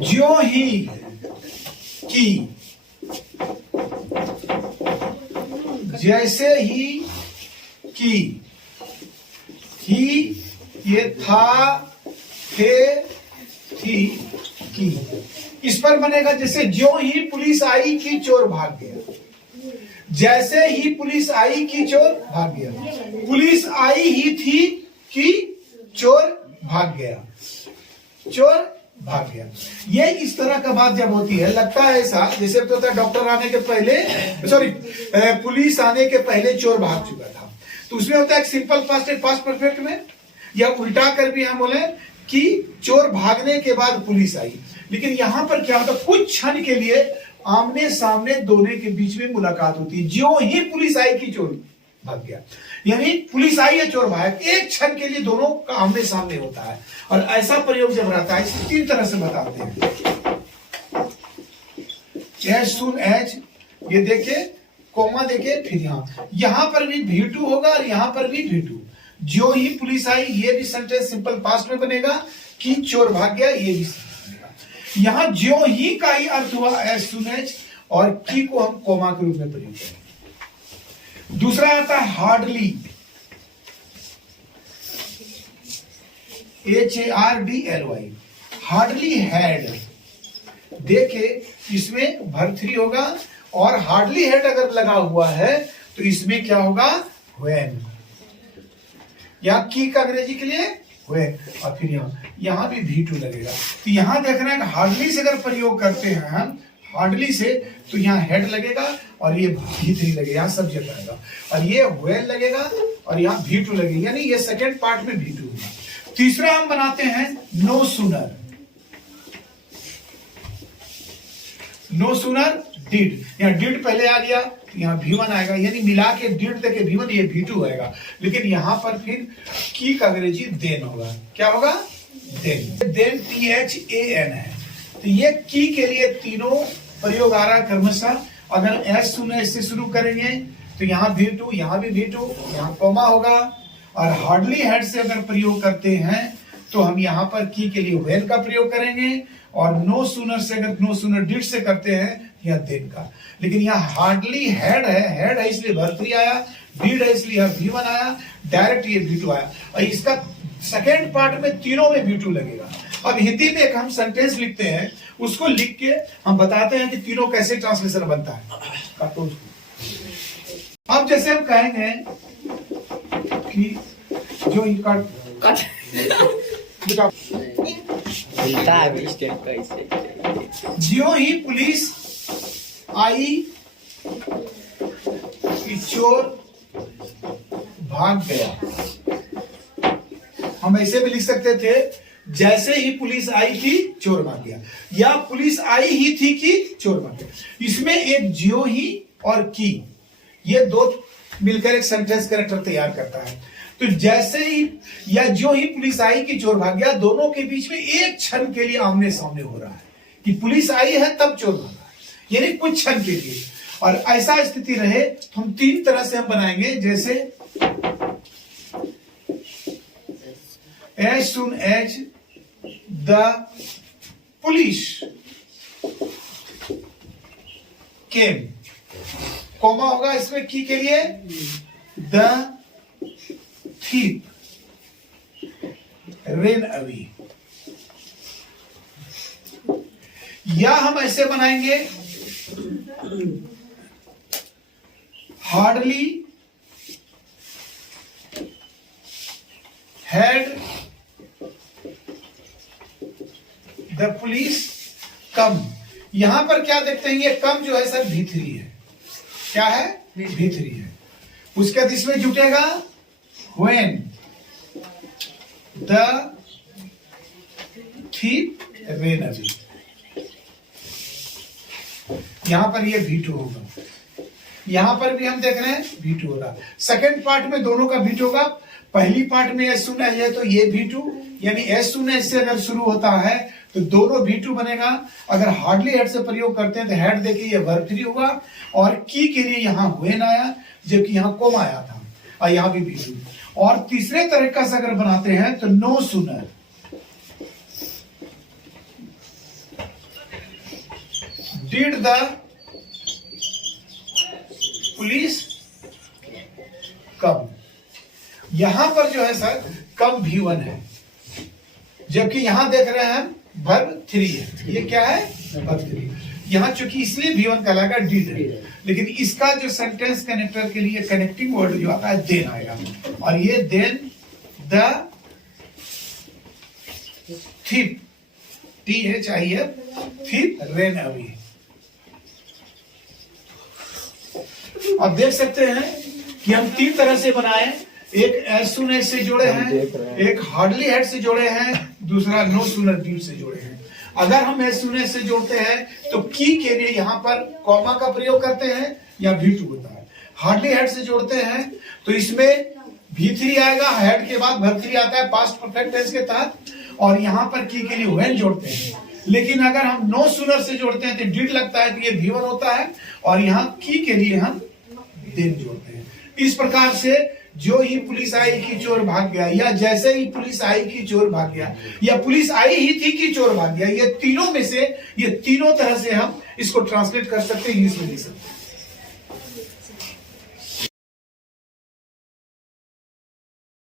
ज्यों ही कि, जैसे ही कि, ही ये था, थे, थी, की, इस पर बनेगा जैसे ज्यों ही पुलिस आई कि चोर भाग गया। जैसे ही पुलिस आई कि चोर भाग गया। पुलिस आई ही थी कि चोर भाग गया। चोर भाग गया। ये इस तरह का बात जब होती है, लगता है ऐसा जैसे तो होता है डॉक्टर आने के पहले, सॉरी पुलिस आने के पहले चोर भाग चुका था। तो उसमें होता है एक सिंपल पास्ट, एक पास्ट परफेक्ट में, या उल्टा कर भी हम बोले कि चोर भागने के बाद पुलिस आई। लेकिन यहां पर क्या होता है, कुछ क्षण के लिए आमने सामने दोनों के बीच में मुलाकात होती है। ज्यों ही पुलिस आई कि चोर भाग गया, यानी पुलिस आई है चोर भाग, एक क्षण के लिए दोनों का आमने सामने होता है। और ऐसा प्रयोग जब रहता है, इसे तीन तरह से बताते हैं। एज सुन एज, ये देखे कोमा देखे, फिर यहां पर भी V2 होगा और यहां पर भी V2। ज्यों ही पुलिस आई, ये भी सेंटेंस सिंपल पास्ट में बनेगा, कि चोर भाग गया, ये भी बनेगा। यहां ज्यों ही का ही अर्थ हुआ एज सुन एज, और की को हम कोमा के रूप में प्रयोग करेंगे। दूसरा आता है हार्डली, HARDLY, हार्डली हैड। देखे इसमें भर्तरी होगा, और हार्डली हैड अगर लगा हुआ है तो इसमें क्या होगा, व्हेन। या की का अंग्रेजी के लिए व्हेन, और फिर यहां भी V2 लगेगा। तो यहां देखना है कि हार्डली से अगर प्रयोग करते हैं हम, हार्डली से, तो यहाँ हेड लगेगा और ये V3 लगेगा, यहाँ सब्जेक्ट आएगा, और ये व्हेन लगेगा और यहाँ V2 लगेगा, यानी ये सेकेंड पार्ट में V2 होगा। तीसरा हम बनाते हैं no sooner. No sooner did, यहाँ डिड पहले आ गया, यहाँ V1 आएगा, यानी मिला के डिड देके V1, ये V2 आएगा। लेकिन यहां पर फिर की का अंग्रेजी देन होगा। क्या होगा, देन। देन THAN है। तो ये की के लिए तीनों प्रयोग आ रहा है क्रमशः। अगर एस सुन एस से शुरू करेंगे तो यहाँ V2, यहाँ भी V2, यहाँ कोमा होगा। और हार्डली हेड से अगर प्रयोग करते हैं तो हम यहाँ पर की के लिए व्हेन का प्रयोग करेंगे, और नो सूनर से अगर नो सूनर डिड से करते हैं या देन का। लेकिन यहाँ हार्डली हेड है इसलिए भर्तरी आया, डिड है इसलिए यहाँ V1 आया, डायरेक्ट ये V2 आया। और इसका सेकेंड पार्ट में तीनों में V2 लगेगा। अब हिंदी में एक हम सेंटेंस लिखते हैं, उसको लिख के हम बताते हैं कि तीनों कैसे ट्रांसलेशन बनता है। अब जैसे हम कहेंगे कि जो कट ज्यों ही पुलिस आई कि चोर भाग गया। हम ऐसे भी लिख सकते थे, जैसे ही पुलिस आई थी चोर भाग गया, या पुलिस आई ही थी कि चोर भाग गया। इसमें एक ज्यों ही और की, ये दो मिलकर एक सेंटेंस कैरेक्टर तैयार करता है। तो जैसे ही या ज्यों ही पुलिस आई कि चोर भाग गया, दोनों के बीच में एक क्षण के लिए आमने सामने हो रहा है कि पुलिस आई है तब चोर भागा है, यानी कुछ क्षण के लिए। और ऐसा स्थिति रहे तो हम तीन तरह से हम बनाएंगे, जैसे as soon as the police came, comma होगा इसमें की के लिए, द thief ran away। या हम ऐसे बनाएंगे, hardly had the police come। यहां पर क्या देखते हैं, ये कम जो है सर V3 है। क्या है, V3 है। उसके बाद इसमें जुटेगा when the thief ran away। यहां पर ये V2 होगा, यहां पर भी हम देख रहे हैं V2 होगा। सेकेंड पार्ट में दोनों का V2 होगा। पहली पार्ट में एस सुन है तो ये V2, यानी एस सुन से अगर शुरू होता है तो दोनों V2 बनेगा। अगर हार्डली हेड से प्रयोग करते हैं तो हेड देखिए ये वर्ब 3 होगा, और की के लिए यहां व्हेन आया, जबकि यहां कोमा आया था, और यहां भी V2। और तीसरे तरीका से अगर बनाते हैं तो no sooner, did the police come. यहां पर जो है सर कम V1 है, जबकि यहां देख रहे हैं हम वर्ब 3 है। ये क्या है? वर्ब 3। यहां चूंकि इसलिए V1 कहलाएगा डिड है, लेकिन इसका जो सेंटेंस कनेक्टर के लिए कनेक्टिंग वर्ड जो आता है देन आएगा, और ये देन द थिप TH चाहिए, थिप रेन अवे। अब देख सकते हैं कि हम 3 तरह से बनाए, एक एज सुन एज से जोड़े हैं, एक हार्डली हैड से जोड़े हैं, दूसरा नो सूनर ड्यू से जोड़े हैं। अगर हम एज सुन एज से जोड़ते हैं तो की के लिए यहां पर कॉमा का प्रयोग करते हैं या V2 होता है। हार्डली हैड से जोड़ते हैं तो इसमें V3 आएगा, हैड के बाद वर्ब 3 आता है पास्ट परफेक्ट टेंस के तहत, और यहां पर की के लिए व्हेन जोड़ते हैं। लेकिन अगर हम नो सूनर से जोड़ते हैं तो डिड लगता है, तो ये V1 होता है, और यहाँ की के लिए हम देन जोड़ते हैं। इस प्रकार से जो ही पुलिस आई की चोर भाग गया, या जैसे ही पुलिस आई की चोर भाग गया, या पुलिस आई ही थी कि चोर भाग गया, ये तीनों में से, ये तीनों तरह से हम इसको ट्रांसलेट कर सकते हैं, इंग्लिश में लिख सकते हैं।